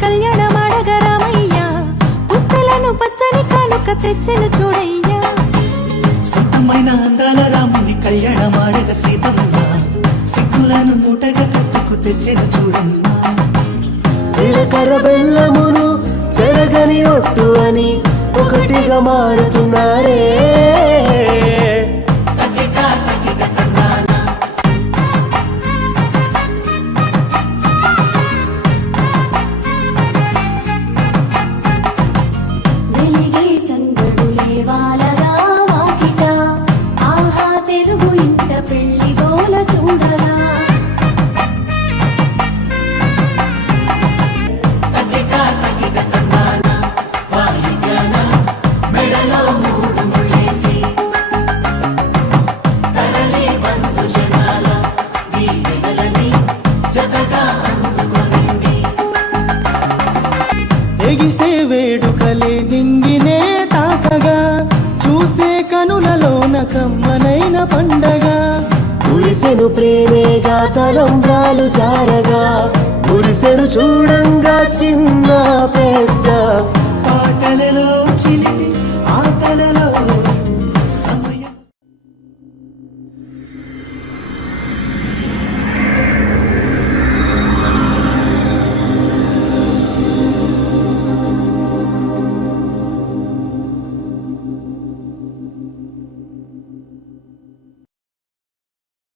కళ్యాణమాడగ రామయ్య పుస్తలను పచ్చని కానుక తెచ్చెను చూడయ్యా సొంతమైన అందాల రాముని కళ్యాణమాడగ సీతమ్మ సిగ్గులను మూటగా కట్టుకు తెచ్చెను చూడమ్మా జీలకర్ర బెల్లమును చెరగని ఒట్టు అని ఒకటిగా మారుతున్నారే వెలిగే సందడులే వాలగా వాకిట ఆహా తెలుగు ఇంట పెళ్లి గోల చూడరా ఎగిసే వేడుకలే నింగినే తాకగా చూసే కనులలోన కమ్మనైన పండగ కురిసెను ప్రేమేగా తలంబ్రాలు జారగా మురిసెను చూడంగా చిన్న పెద్ద